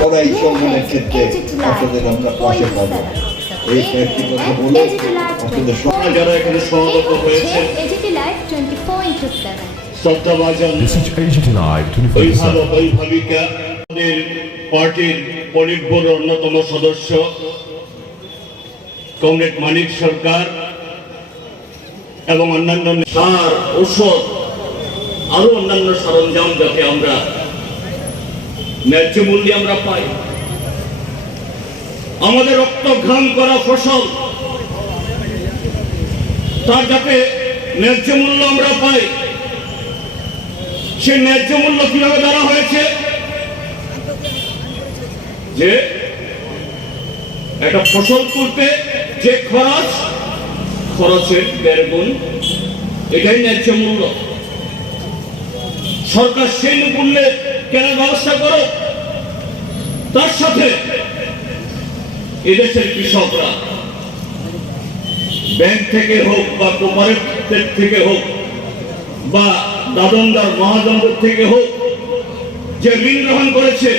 লড়াই সংগ্রামের ক্ষেত্রে আপনাদের আমরা পাশে পাবো। এই কয়েকটি কথা বলে আপনাদের সব আপনারা যারা এখানে সমাগত হয়েছেন শ্রদ্ধাভাজন This is AGT Live 24 অভিভাবক অভিভাবিকা আমাদের পার্টির পলিট অন্যতম সদস্য কমরেড মানিক সরকার এবং অন্যান্য সার ঔষধ আরও অন্যান্য সরঞ্জাম যাতে আমরা ন্যায্য মূল্যে আমরা পাই। আমাদের রক্ত ঘাম করা ফসল, তার যাতে ন্যায্য মূল্য আমরা পাই সে ন্যায্য মূল্য কীভাবে ধরা হয়েছে? যে একটা ফসল তুলতে যে খরচ, খরচের দেড় গুণ, এটাই ন্যায্য মূল্য। সরকার সেই মূল্যে কেনার ব্যবস্থা করো। তার সাথে এদেশের কৃষকরা, ব্যাংক থেকে হোক বা কোপারেটিভ থেকে হোক বা দাদনদার, মহাজনদের থেকে হোক, যে ঋণ গ্রহণ করেছে,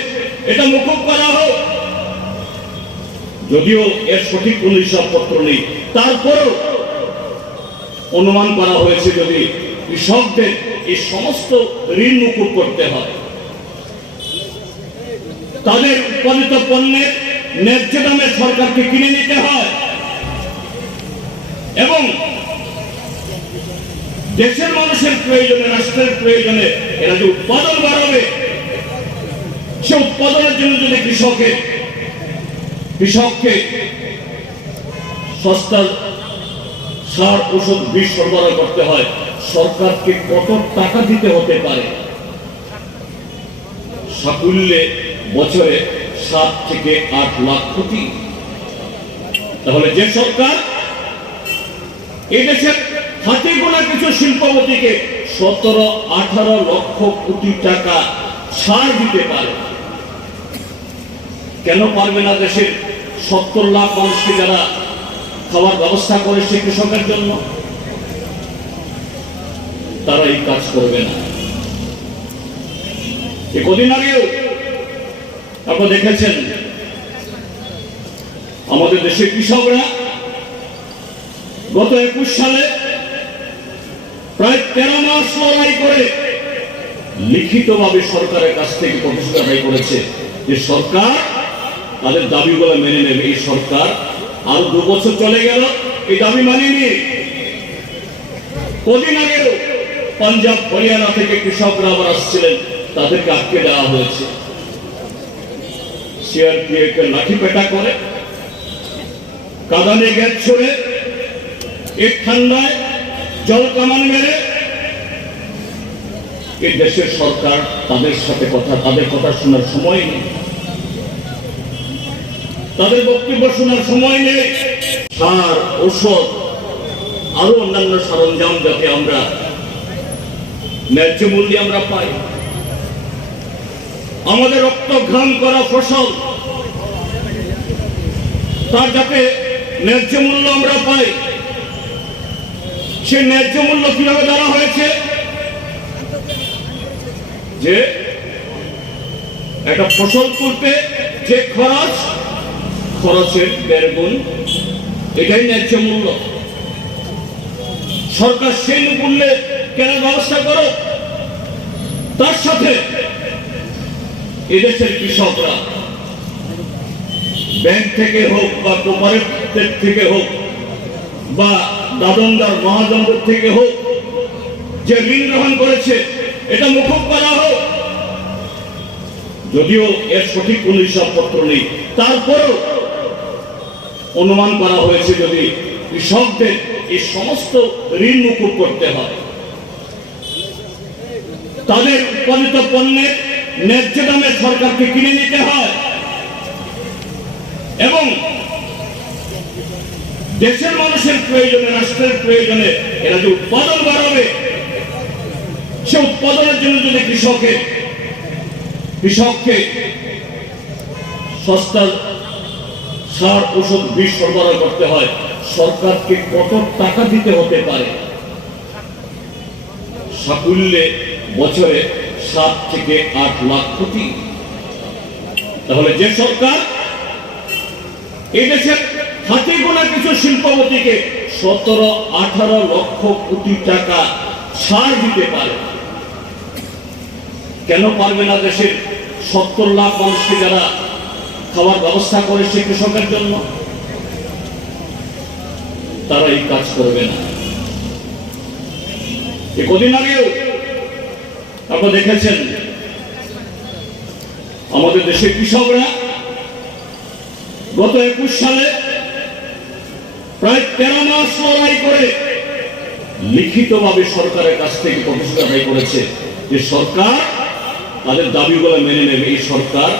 এটা মুকুব করা হোক। যদিও এর সঠিক কোন হিসাবপত্র নেই। তারপরেও অনুমান করা হয়েছে যদি কৃষকদের এই সমস্ত ঋণ মুকুব করতে হয় তাদের উৎপাদিত পণ্যের ন্যায্য দামে সরকারকে কিনে নিতে হয়। এবং দেশের মানুষের প্রয়োজনে, রাষ্ট্রের প্রয়োজনে এরা যে উৎপাদন বাড়াবে, সে উৎপাদনের জন্য যদি কৃষকের কৃষককে সস্তা সার ওষুধ বীজ সরবরাহ করতে হয়, সরকারকে কত টাকা দিতে হতে পারে? সাকুল্যে বছরে সাত থেকে আট লাখ কোটি। তাহলে যে সরকার এদেশের হাতে গোনা কিছু শিল্পপতিকে সতেরো, আঠারো লক্ষ কোটি টাকা ছাড় দিতে পারে, কেন পারবে না দেশের সত্তর লাখ মানুষকে যারা খাওয়ার ব্যবস্থা করেছে কৃষকের জন্য? তারা এই কাজ করবে না। কদিন আগেও আপনারা দেখেছেন, আমাদের দেশের কৃষকরা গত একুশ সালে প্রায় তেরো মাস লড়াই করে লিখিতভাবে সরকারের কাছ থেকে প্রতিষ্ঠা করেছে যে সরকার তাদের দাবিগুলো মেনে নেবে। এই সরকার আর দু বছর চলে গেল, এই দাবি মানেনি কদিন আগেও পাঞ্জাব, হরিয়ানা থেকে কৃষকরা আবার আসছিলেন, তাদেরকে আটকে দেওয়া হয়েছে। সিআরপিএফ এর লাঠি পেটা করে, কাদানে গ্যাস ছড়ে ঠান্ডায় জল কামান মেরে এই দেশের সরকার তাদের সাথে কথা, তাদের কথা শোনার সময় নেই। তাদের বক্তব্য শোনার সময় নেই। সার, ঔষধ, আরও অন্যান্য সরঞ্জাম যাতে আমরা ন্যায্য মূল্যে আমরা পাই। আমাদের রক্ত ঘাম করা ফসল, তার যাতে ন্যায্য মূল্য আমরা পাই সে ন্যায্য মূল্য কীভাবে ধরা হয়েছে? যে একটা ফসল তুলতে যে খরচ, খরচের দেড় গুণ এটাই ন্যায্য মূল্য। সরকার সেই মূল্যে কেনার ব্যবস্থা করো। তার সাথে এদেশের কৃষকরা, ব্যাংক থেকে হোক বা কোপারেটিভ থেকে হোক বা দাদনদার মহাজনদের থেকে হোক, যে ঋণ গ্রহণ করেছে, এটা মুকুব করা হোক। যদিও এর সঠিক কোন হিসাবপত্র নেই, তারপরেও অনুমান করা হয়েছে যদি কৃষকদের এই সমস্ত ঋণ মুকুব করতে হয়। তাদের উৎপাদিত পণ্যের ন্যায্য দামে সরকারকে কিনে নিতে হয়। এবং দেশের মানুষের প্রয়োজনে, রাষ্ট্রের প্রয়োজনে এরা যে উৎপাদন বাড়াবে, সে উৎপাদনের জন্য যদি কৃষকের কৃষককে সস্তা সার ওষুধ বীজ সরবরাহ করতে হয়, সরকারকে কত টাকা দিতে হতে পারে? সাকুল্যে বছরে সাত থেকে আট লাখ কোটি। তাহলে যে সরকার এদেশের হাতে গোনা কিছু শিল্পপতিকে সতেরো, আঠারো লক্ষ কোটি টাকা ছাড় দিতে পারে। কেন পারবে না দেশের সত্তর লাখ মানুষকে যারা খাওয়ার ব্যবস্থা করে সে কৃষকের জন্য? তারা এই কাজ করবে না। কদিন আগেও আপনারা দেখেছেন, আমাদের দেশের কৃষকরা গত একুশ সালে প্রায় তেরো মাস লড়াই করে লিখিতভাবে সরকারের কাছ থেকে প্রতিষ্ঠা আদায় করেছে যে সরকার তাদের দাবিগুলো মেনে নেবে। এই সরকার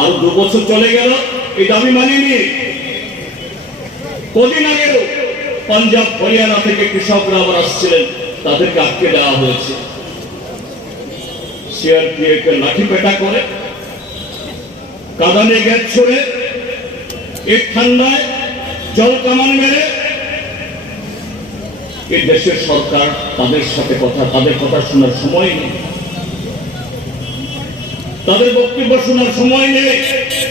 আর দু বছর চলে গেল, এই দাবি মানেনি কদিন আগেও পাঞ্জাব, হরিয়ানা থেকে কৃষকরা আবার আসছিলেন, তাদেরকে আটকে দেওয়া হয়েছে। সিআরপিএফ এর লাঠি পেটা করে, কাদানে গ্যাস ছড়ে, এর ঠান্ডায় জল কামান মেরে, এই দেশের সরকার তাদের সাথে কথা, তাদের কথা শোনার সময় নেই। তাদের বক্তব্য শোনার সময় নেই।